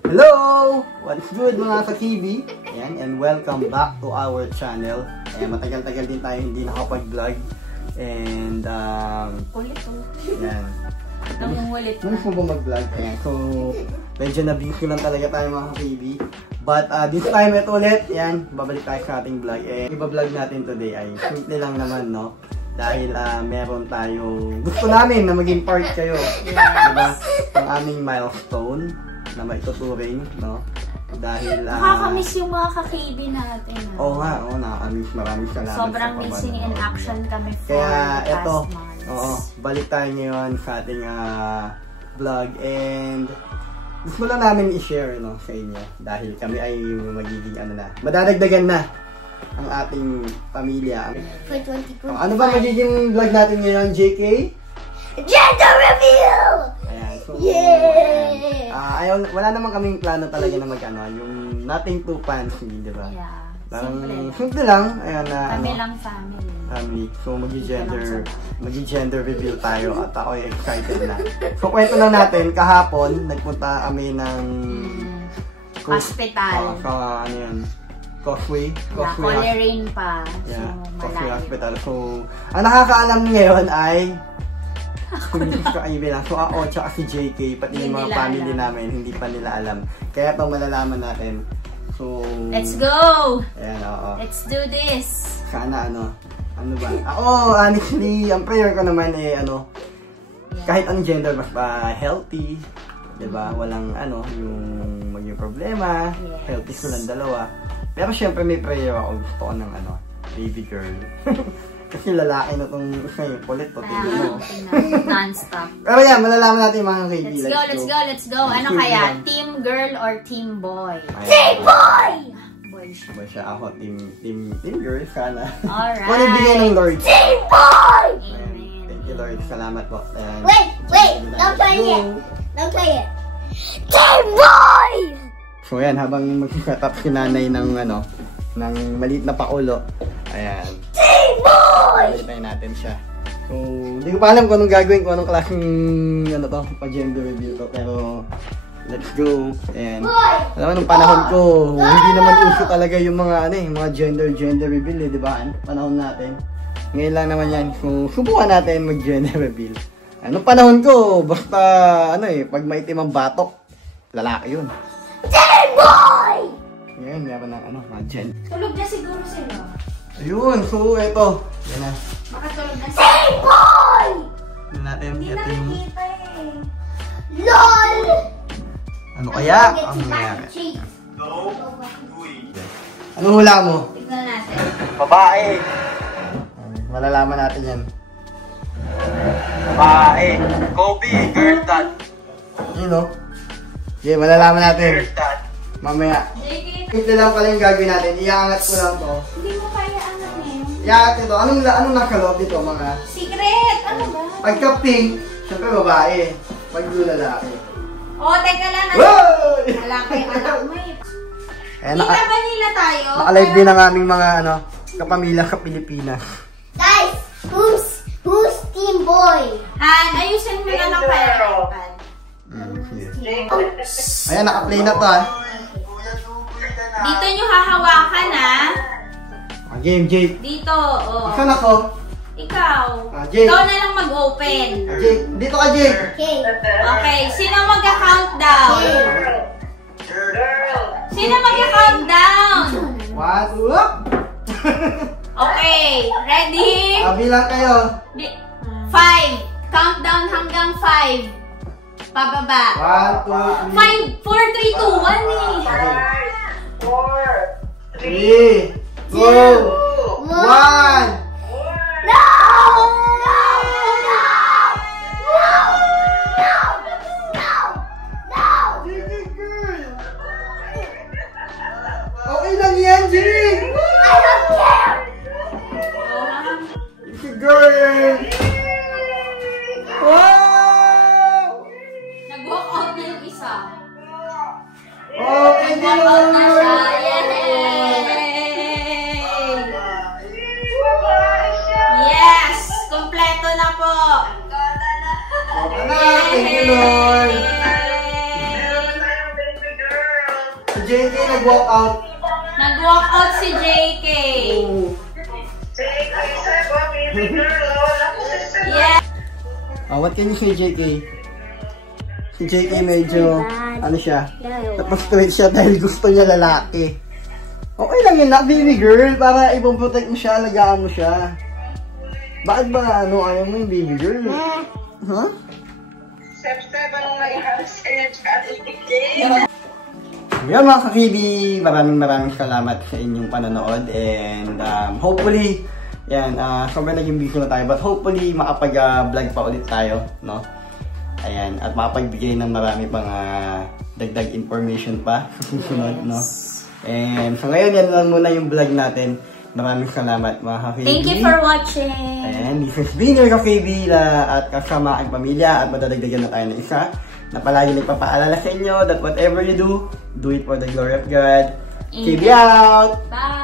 Hello! What's good mga ka-KB? Ayan, and welcome back to our channel. Ayan, matagal-tagal din tayo hindi nakapag-vlog. And, ayan. Nangungulit na. Nung ba mag-vlog? Ayan, so, medyo na-busy lang talaga tayo mga ka-KB. But, this time, ito ulit. Ayan, babalik tayo sa ating vlog. And, iba-vlog natin today ay simple lang naman, no? Dahil meron tayong gusto namin na maging part kayo. Diba? Ang aming milestone na maituturing, no? Dahil nakakamiss yung mga ka-KB natin. Oo nga, nakakamiss. Maraming salamat. Sobrang missing in action kami for kaya the eto, past months. balik tayo ngayon sa ating vlog and gusto lang namin i-share, no, sa inyo dahil kami ay magiging madadagdagan na ang ating pamilya. For 2025. Ano ba magiging vlog natin ngayon, JK? Gender reveal! Ayan, so, Yay! wala naman kaming plano talaga na yung nothing too fancy, di ba? Yeah. Parang Simple. simple lang. Ayan na, Kami lang family. So, magi-gender reveal tayo at ako ay excited na. So, kwento lang natin, kahapon, nagpunta kami ng hospital. Sa, Causeway Coleraine pa. Yeah, So, Causeway malayo. Hospital. So, ang nakakaalam ngayon ay so, tsaka si JK, pati yung mga family namin, hindi pa nila alam. Kaya ito malalaman natin. So, let's go! Ayan, Let's do this! Sana ano ba? Ako, honestly, ang prayer ko naman kahit anong gender, basta healthy, diba? Walang yung maging problema, yes. Healthy silang dalawa. Pero syempre may prayer ako, gusto ko ng baby girl. Kasi lalaki na itong isa yung kulit to, tingnan mo. Non-stop. Pero yan, malalaman natin mga baby. Let's go. Ano kaya? Team girl or team boy? Ayan. Team boy! Boy siya. Boy siya, ako team girl, sana. Alright. Kung bigay ng Lord. Team boy! Ayan. Thank you Lord, salamat po. Ayan. Wait, don't play it. Don't play it. Team boy! So ayan, habang mag-set-up si nanay ng ng maliit na paulo. Ayan. Team boy! Palitan natin siya. So, hindi ko pa alam kung anong gagawin, kung anong klaseng pa-gender reveal to. Pero, let's go. Ayan. Alam mo, nung panahon ko, hindi naman uso talaga yung mga mga gender reveal, di ba? Panahon natin. Ngayon lang naman yan. So, subukan natin mag-gender reveal. Nung panahon ko, basta, pag maitim ang batok, lalaki yun. Team boy! Ngayon, meron ng mga gender. Tulog na siguro sila. Ayun, so ito. Yan na. Makatulog na sila. Team boy! Ano natin? Hindi Ito yung... nakikita eh. LOL! Ano kaya? Ang nangyayari? Anong hula mo? Tignan natin. Babae. Malalaman natin yan. Babae. Kobe, girl dad. Yun o. Okay, malalaman natin. Mamaya. JK, Ito lang pala yung gagawin natin. Iangat ko lang to. hindi mo kaya angatin. Iangat ito. Anong nasa loob dito mga? Secret! Ano ba? Pagka pink, syempre babae. Pag blue, lalaki. Oh, teka lang. Woy! Alam ko yung anak mo eh. Ayan, Kita ba nila tayo? naka-live din ang aming mga kapamilya sa Pilipinas. Guys, who's team boy? Han, ayusin mo na lang pala yung iPad. Ayan, naka-play na to Dito nyo hahawakan ha. Game, Jake. Dito, oh. Saan ako? Ikaw. Jake. Ikaw na lang mag-open. Jake, dito ka, Jake. Okay. Okay, sino magka-countdown? Sino magka-countdown? 1, 2, up! Okay, ready? Bilang kayo. 5. Countdown hanggang 5. Pababa. 1, 2, 3. 5, 4, 3, 2, 1 eh. 3, go! 1! No! No! No! Okay lang yan, Jake! I don't care! It's a girl! Wow! Nag-walk out na yung isa. Okay, Nag-walk out na siya. Yay! Yes! Kompleto na po! Thank you, Lord! Si JK nag-walk out. Nag-walk out si JK. Yeah. What can you say, JK? Si JK medyo, ano siya, napag-straight siya dahil gusto niya lalaki. Okay lang yun, baby girl, para ipoprotect mo siya, alagaan mo siya. Bakit ba, ayaw mo yung baby girl? Huh? Yan mga kakibi, maraming salamat sa inyong panonood and hopefully, sobrang naging busy na tayo but hopefully makapag-vlog pa ulit tayo, no? Ayan, at makapagbigay ng marami pang dagdag information pa sa susunod, no? And so ngayon, yan lang muna yung vlog natin. Maraming salamat mga ka-KB. Thank you for watching. And this has been your ka-KB at kasama ang pamilya at madadagdagan na tayo ng isa na palagi nagpapaalala sa inyo that whatever you do, do it for the glory of God. KB out! Bye!